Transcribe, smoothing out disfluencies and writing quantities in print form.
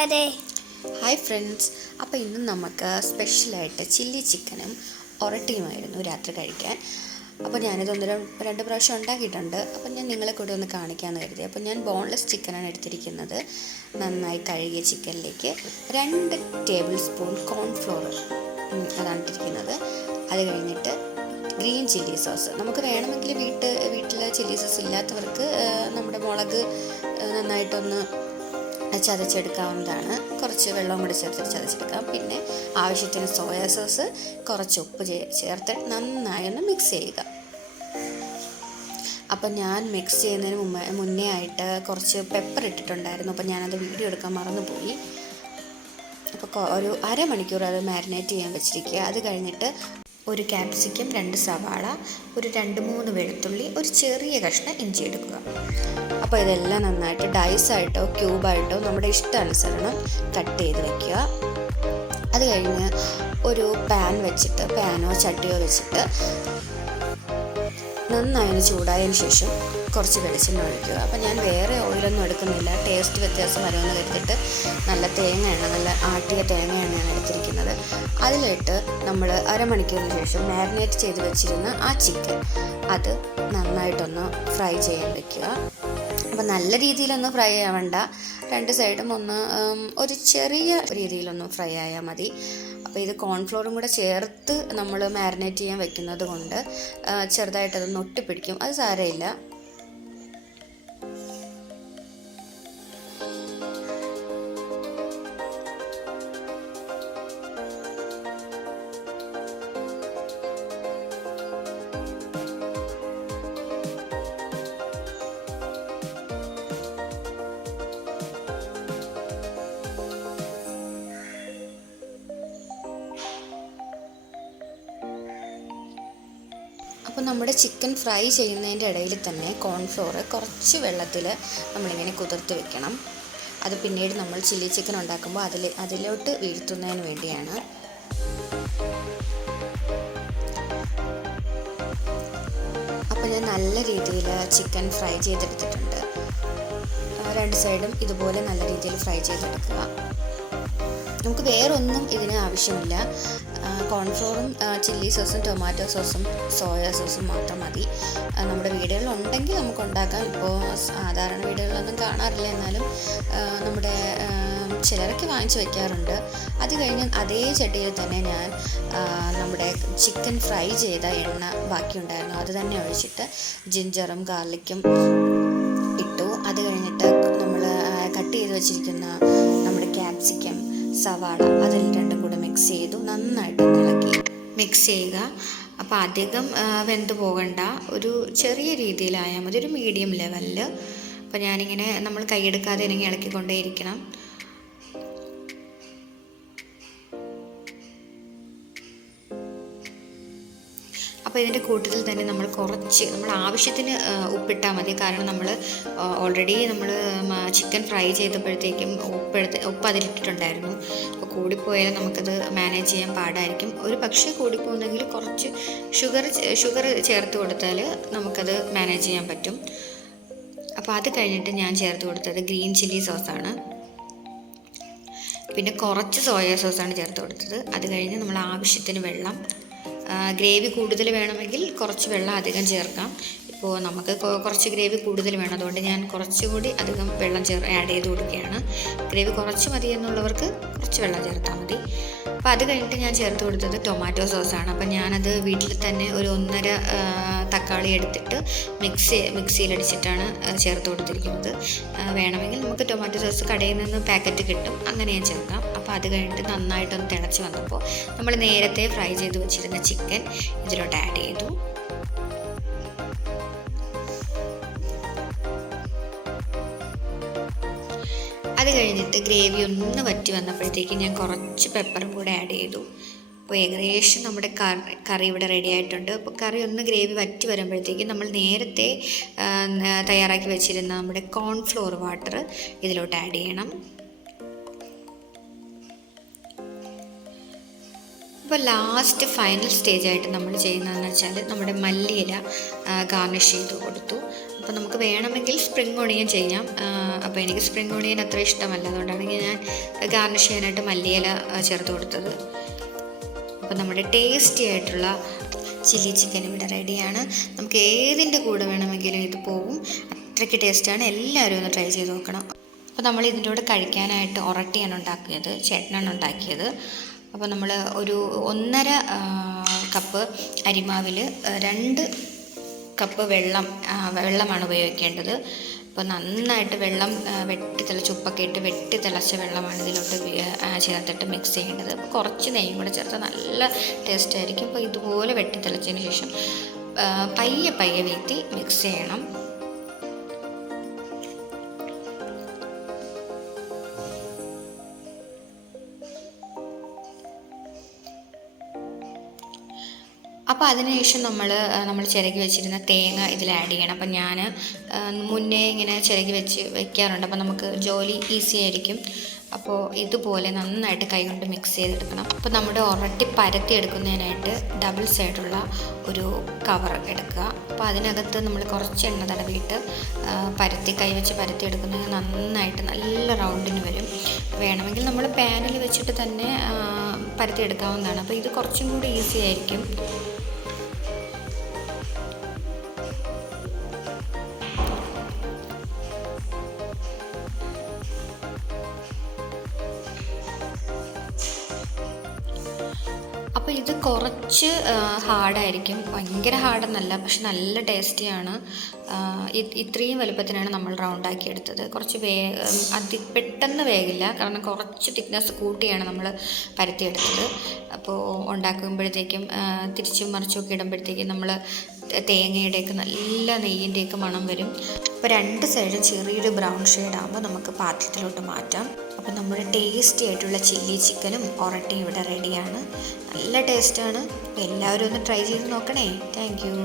കൂട്ടുകാരെ. Hi friends. അപ്പോൾ ഇന്ന് നമുക്ക് സ്പെഷ്യലായിട്ട് ചില്ലി ചിക്കനും ഒറട്ടിയുമായിരുന്നു രാത്രി കഴിക്കാൻ. അപ്പോൾ ഞാനിത് രണ്ട് പ്രാവശ്യം ഉണ്ടാക്കിയിട്ടുണ്ട്. അപ്പോൾ ഞാൻ നിങ്ങളെ കൂടെ ഒന്ന് കാണിക്കാമെന്ന് കരുതി. അപ്പോൾ ഞാൻ ബോൺലെസ് ചിക്കനാണ് എടുത്തിരിക്കുന്നത്. നന്നായി കഴുകിയ ചിക്കനിലേക്ക് 2 ടേബിൾ സ്പൂൺ കോൺഫ്ലോർ അതാണ് ഇട്ടിരിക്കുന്നത്. അത് കഴിഞ്ഞിട്ട് ഗ്രീൻ ചില്ലി സോസ്. നമുക്ക് വേണമെങ്കിൽ വീട്ടിൽ ചില്ലി സോസ് ഇല്ലാത്തവർക്ക് നമ്മുടെ മുളക് നന്നായിട്ടൊന്ന് ചതച്ചെടുക്കാവുന്നതാണ്. കുറച്ച് വെള്ളവും കൂടി ചേർത്തിട്ട് ചതച്ചെടുക്കാം. പിന്നെ ആവശ്യത്തിന് സോയാ സോസ്, കുറച്ച് ഉപ്പ് ചേർത്ത് നന്നായി ഒന്ന് മിക്സ് ചെയ്യുക. അപ്പം ഞാൻ മിക്സ് ചെയ്യുന്നതിന് മുന്നേ ആയിട്ട് കുറച്ച് പെപ്പർ ഇട്ടിട്ടുണ്ടായിരുന്നു. അപ്പോൾ ഞാനത് വീഡിയോ എടുക്കാൻ മറന്നുപോയി. അപ്പോൾ ഒരു അരമണിക്കൂർ അത് മാരിനേറ്റ് ചെയ്യാൻ വെച്ചിരിക്കുക. അത് കഴിഞ്ഞിട്ട് ഒരു ക്യാപ്സിക്കം, 2 സവാള, ഒരു 2-3 വെളുത്തുള്ളി, ഒരു ചെറിയ കഷ്ണം ഇഞ്ചി എടുക്കുക. അപ്പോൾ ഇതെല്ലാം നന്നായിട്ട് ഡൈസായിട്ടോ ക്യൂബായിട്ടോ നമ്മുടെ ഇഷ്ടാനുസരണം കട്ട് ചെയ്ത് വയ്ക്കുക. അത് കഴിഞ്ഞ് ഒരു പാനോ ചട്ടിയോ വെച്ചിട്ട് നന്നായി ചൂടായതിന് ശേഷം കുറച്ച് വെളിച്ചെണ്ണ ഒഴിക്കുക. അപ്പോൾ ഞാൻ വേറെ ഓയിലൊന്നും എടുക്കുന്നില്ല. ടേസ്റ്റ് വ്യത്യാസം വരുമെന്ന് കരുതിയിട്ട് നല്ല ആട്ടിയ തേങ്ങ എണ്ണയാണ് എടുത്തിരിക്കുന്നത്. അതിലിട്ട് നമ്മൾ അരമണിക്കൂറിന് ശേഷം മാരിനേറ്റ് ചെയ്ത് വെച്ചിരുന്ന ആ ചിക്കൻ അത് നന്നായിട്ടൊന്ന് ഫ്രൈ ചെയ്യാൻ വയ്ക്കുക. അപ്പോൾ നല്ല രീതിയിലൊന്നും ഫ്രൈ ആവണ്ട, 2 സൈഡും ഒരു ചെറിയ രീതിയിലൊന്ന് ഫ്രൈ ആയാൽ മതി. അപ്പോൾ ഇത് കോൺഫ്ലോറും കൂടെ ചേർത്ത് നമ്മൾ മാരിനേറ്റ് ചെയ്യാൻ വെക്കുന്നത് കൊണ്ട് ചെറുതായിട്ടതൊന്ന് ഒട്ടിപ്പിടിക്കും. അത് സാരമില്ല. അപ്പോൾ നമ്മുടെ ചിക്കൻ ഫ്രൈ ചെയ്യുന്നതിൻ്റെ ഇടയിൽ തന്നെ കോൺഫ്ലോർ കുറച്ച് വെള്ളത്തിൽ നമ്മളിങ്ങനെ കുതിർത്ത് വെക്കണം. അത് പിന്നീട് നമ്മൾ ചില്ലി ചിക്കൻ ഉണ്ടാക്കുമ്പോൾ അതിലോട്ട് വീഴ്ത്തുന്നതിന് വേണ്ടിയാണ്. അപ്പോൾ ഞാൻ നല്ല രീതിയിൽ ചിക്കൻ ഫ്രൈ ചെയ്തെടുത്തിട്ടുണ്ട്. 2 സൈഡും ഇതുപോലെ നല്ല രീതിയിൽ ഫ്രൈ ചെയ്തെടുക്കുക. നമുക്ക് വേറൊന്നും ഇതിന് ആവശ്യമില്ല. കോൺഫ്ലോറും ചില്ലി സോസും ടൊമാറ്റോ സോസും സോയാ സോസും മാത്രം മതി. നമ്മുടെ വീടുകളിലുണ്ടെങ്കിൽ നമുക്ക് ഉണ്ടാക്കാം. ഇപ്പോൾ സാധാരണ വീടുകളിലൊന്നും കാണാറില്ല, എന്നാലും നമ്മുടെ ചിലരൊക്കെ വാങ്ങിച്ച് വയ്ക്കാറുണ്ട്. അത് കഴിഞ്ഞ് അതേ ചട്ടിയിൽ തന്നെ ഞാൻ നമ്മുടെ ചിക്കൻ ഫ്രൈ ചെയ്ത എണ്ണ ബാക്കിയുണ്ടായിരുന്നു, അത് തന്നെ ഒഴിച്ചിട്ട് ജിഞ്ചറും ഗാർലിക്കും ഇട്ടു. അത് കഴിഞ്ഞിട്ട് നമ്മൾ കട്ട് ചെയ്ത് വെച്ചിരിക്കുന്ന നമ്മുടെ ക്യാപ്സിക്കം, സവാള അതിൽ രണ്ടും കൂടെ മിക്സ് ചെയ്തു. നന്നായിട്ട് ഇളക്കി മിക്സ് ചെയ്യുക. അപ്പോൾ അധികം വെന്ത് പോകണ്ട, ഒരു ചെറിയ രീതിയിലായാൽ മതി, ഒരു മീഡിയം ലെവലിൽ. അപ്പോൾ ഞാനിങ്ങനെ നമ്മൾ കൈയെടുക്കാതെ ഇളക്കിക്കൊണ്ടേയിരിക്കണം. അപ്പോൾ ഇതിൻ്റെ കൂട്ടത്തിൽ തന്നെ നമ്മൾ ആവശ്യത്തിന് ഉപ്പിട്ടാൽ മതി. കാരണം നമ്മൾ ഓൾറെഡി ചിക്കൻ ഫ്രൈ ചെയ്തപ്പോഴത്തേക്കും ഉപ്പ് അതിലിട്ടിട്ടുണ്ടായിരുന്നു. അപ്പോൾ കൂടിപ്പോയാൽ നമുക്കത് മാനേജ് ചെയ്യാൻ പാടായിരിക്കും. ഒരു പക്ഷേ കൂടിപ്പോകുന്നെങ്കിൽ കുറച്ച് ഷുഗർ ചേർത്ത് കൊടുത്താൽ നമുക്കത് മാനേജ് ചെയ്യാൻ പറ്റും. അപ്പോൾ അത് കഴിഞ്ഞിട്ട് ഞാൻ ചേർത്ത് കൊടുത്തത് ഗ്രീൻ ചില്ലി സോസാണ്. പിന്നെ കുറച്ച് സോയാ സോസാണ് ചേർത്ത് കൊടുത്തത്. അത് കഴിഞ്ഞ് നമ്മൾ ആവശ്യത്തിന് വെള്ളം, ഗ്രേവി കൂടുതൽ വേണമെങ്കിൽ കുറച്ച് വെള്ളം അധികം ചേർക്കാം. ഇപ്പോൾ നമുക്ക് കുറച്ച് ഗ്രേവി കൂടുതൽ വേണം, അതുകൊണ്ട് ഞാൻ കുറച്ചുകൂടി അധികം വെള്ളം ആഡ് ചെയ്ത് കൊടുക്കുകയാണ്. ഗ്രേവി കുറച്ച് മതി എന്നുള്ളവർക്ക് കുറച്ച് വെള്ളം ചേർത്താൽ മതി. അപ്പോൾ അത് കഴിഞ്ഞിട്ട് ഞാൻ ചേർത്ത് കൊടുത്തത് ടൊമാറ്റോ സോസാണ്. അപ്പോൾ ഞാനത് വീട്ടിൽ തന്നെ ഒരു 1.5 തക്കാളി എടുത്തിട്ട് മിക്സിയിലടിച്ചിട്ടാണ് ചേർത്ത് കൊടുത്തിരിക്കുന്നത്. വേണമെങ്കിൽ നമുക്ക് ടൊമാറ്റോ സോസ് കടയിൽ നിന്ന് പാക്കറ്റ് കിട്ടും, അങ്ങനെ ഞാൻ ചേർക്കാം. അപ്പോൾ അത് കഴിഞ്ഞിട്ട് നന്നായിട്ടൊന്ന് തിളച്ച് വന്നപ്പോൾ നമ്മൾ നേരത്തെ ഫ്രൈ ചെയ്ത് വെച്ചിരുന്ന ചിക്കൻ ഇതിലോട്ട് ആഡ് ചെയ്തു. അത് കഴിഞ്ഞിട്ട് ഗ്രേവി ഒന്ന് വറ്റി വന്നപ്പോഴത്തേക്ക് ഞാൻ കുറച്ച് പെപ്പറും കൂടെ ആഡ് ചെയ്തു. അപ്പോൾ ഏകദേശം നമ്മുടെ കറി ഇവിടെ റെഡി ആയിട്ടുണ്ട്. അപ്പോൾ ഗ്രേവി വറ്റി വരുമ്പോഴത്തേക്ക് നമ്മൾ നേരത്തെ തയ്യാറാക്കി വെച്ചിരുന്ന നമ്മുടെ കോൺഫ്ലോർ വാട്ടർ ഇതിലോട്ട് ആഡ് ചെയ്യണം. അപ്പോൾ ലാസ്റ്റ് ഫൈനൽ സ്റ്റേജായിട്ട് നമ്മൾ ചെയ്യുന്നതെന്ന് വെച്ചാൽ നമ്മുടെ മല്ലിയില ഗാർണിഷ് ചെയ്ത് കൊടുത്തു. അപ്പോൾ നമുക്ക് വേണമെങ്കിൽ സ്പ്രിംഗ് ഓണിയൻ ചെയ്യാം. അപ്പോൾ എനിക്ക് സ്പ്രിംഗ് ഓണിയൻ അത്ര ഇഷ്ടമല്ല, അതുകൊണ്ടാണ് ഞാൻ ഗാർണിഷ് ചെയ്യാനായിട്ട് മല്ലിയില ചേർത്ത് കൊടുത്തത്. അപ്പോൾ നമ്മുടെ ടേസ്റ്റി ആയിട്ടുള്ള ചില്ലി ചിക്കൻ ഇവിടെ റെഡിയാണ്. നമുക്ക് ഏതിൻ്റെ കൂടെ വേണമെങ്കിലും ഇത് പോകും, അത്രയ്ക്ക് ടേസ്റ്റാണ്. എല്ലാവരും ഒന്ന് ട്രൈ ചെയ്ത് നോക്കണം. അപ്പോൾ നമ്മൾ ഇതിൻ്റെ കൂടെ കഴിക്കാനായിട്ട് ഒറട്ടിയാണ് ഉണ്ടാക്കിയത്, ചേട്ടനാണ് ഉണ്ടാക്കിയത്. അപ്പോൾ നമ്മൾ ഒരു 1.5 കപ്പ് അരിമാവിൽ 2 കപ്പ് വെള്ളമാണ് ഉപയോഗിക്കേണ്ടത്. അപ്പോൾ നന്നായിട്ട് വെള്ളം വെട്ടിത്തിളച്ച് ഉപ്പൊക്കെ ഇട്ട് വെട്ടിത്തിളച്ച വെള്ളമാണ് ഇതിലോട്ട് ചേർത്തിട്ട് മിക്സ് ചെയ്യേണ്ടത്. അപ്പോൾ കുറച്ച് നെയ്യും കൂടെ ചേർത്ത് നല്ല ടേസ്റ്റ് ആയിരിക്കും. അപ്പോൾ ഇതുപോലെ വെട്ടിത്തിളച്ചതിന് ശേഷം പയ്യെ വീഴ്ത്തി മിക്സ് ചെയ്യണം. അപ്പോൾ അതിനുശേഷം നമ്മൾ ചിരകി വെച്ചിരുന്ന തേങ്ങ ഇതിൽ ആഡ് ചെയ്യണം. അപ്പം ഞാൻ മുന്നേ ഇങ്ങനെ ചിരകി വെക്കാറുണ്ട്, അപ്പോൾ നമുക്ക് ജോലി ഈസി ആയിരിക്കും. അപ്പോൾ ഇതുപോലെ നന്നായിട്ട് കൈകൊണ്ട് മിക്സ് ചെയ്തെടുക്കണം. അപ്പോൾ നമ്മുടെ ഒറട്ടി പരത്തി എടുക്കുന്നതിനായിട്ട് ഡബിൾ സൈഡുള്ള ഒരു കവർ എടുക്കുക. അപ്പോൾ അതിനകത്ത് നമ്മൾ കുറച്ച് എണ്ണ തടവിയിട്ട് കൈ വെച്ച് പരത്തി എടുക്കുന്നത് നന്നായിട്ട് നല്ല റൗണ്ടിന് വരും. വേണമെങ്കിൽ നമ്മൾ പാനിൽ വെച്ചിട്ട് തന്നെ പരത്തി എടുക്കാവുന്നതാണ്. അപ്പോൾ ഇത് കുറച്ചും കൂടി ഈസി ആയിരിക്കും. അപ്പോൾ ഇത് കുറച്ച് ഹാർഡായിരിക്കും, ഭയങ്കര ഹാർഡെന്നല്ല, പക്ഷെ നല്ല ടേസ്റ്റിയാണ്. ഇത്രയും വലുപ്പത്തിനാണ് നമ്മൾ റൗണ്ടാക്കി എടുത്തത്. കുറച്ച് പെട്ടെന്ന് വേകില്ല, കാരണം കുറച്ച് തിക്നെസ് കൂട്ടിയാണ് നമ്മൾ പരത്തിയെടുത്തത്. അപ്പോൾ ഉണ്ടാക്കുമ്പോഴത്തേക്കും തിരിച്ചും മറിച്ചുമൊക്കെ ഇടുമ്പോഴത്തേക്കും നമ്മൾ തേങ്ങയുടെയൊക്കെ നല്ല നെയ്യിൻ്റെയൊക്കെ മണം വരും. അപ്പോൾ 2 സൈഡും ചെറിയൊരു ബ്രൗൺ ഷെയ്ഡാകുമ്പോൾ നമുക്ക് പാത്രത്തിലോട്ട് മാറ്റാം. അപ്പോൾ നമ്മുടെ ടേസ്റ്റി ആയിട്ടുള്ള ചില്ലി ചിക്കനും ഒറട്ടിയും ഇവിടെ റെഡിയാണ്. നല്ല ടേസ്റ്റാണ്. എല്ലാവരും ഒന്ന് ട്രൈ ചെയ്ത് നോക്കണേ. Thank you.